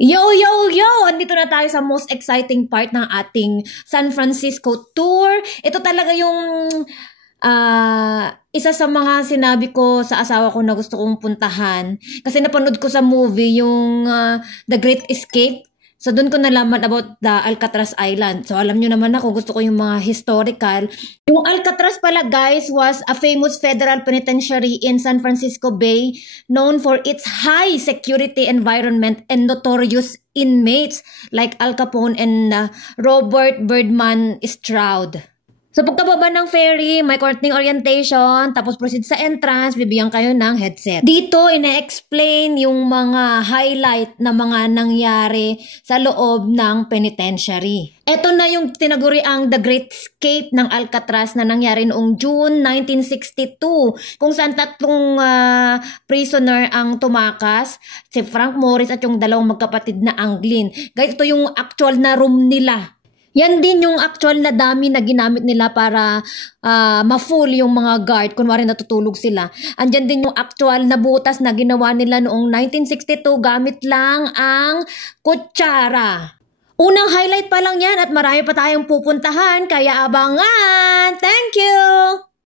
Yo, yo, yo! Andito na tayo sa most exciting part ng ating San Francisco tour. Ito talaga yung isa sa mga sinabi ko sa asawa ko na gusto kong puntahan. Kasi napanood ko sa movie yung The Great Escape. So doon ko nalaman about the Alcatraz Island. So alam nyo naman ako, gusto ko yung mga historical. Yung Alcatraz pala guys was a famous federal penitentiary in San Francisco Bay known for its high security environment and notorious inmates like Al Capone and Robert Birdman Stroud. So pagkababa ng ferry, may courting orientation, tapos proceed sa entrance, bibigyan kayo ng headset. Dito, ina-explain yung mga highlight na mga nangyari sa loob ng penitentiary. Ito na yung tinaguriang The Great Escape ng Alcatraz na nangyari noong June 1962, kung saan tatlong prisoner ang tumakas, si Frank Morris at yung dalawang magkapatid na Anglin. Guys, ito yung actual na room nila. Yan din yung actual na dami na ginamit nila para ma-full yung mga guard. Kunwari natutulog sila. Andyan din yung actual na butas na ginawa nila noong 1962 gamit lang ang kutsara. Unang highlight pa lang yan at marami pa tayong pupuntahan. Kaya abangan! Thank you!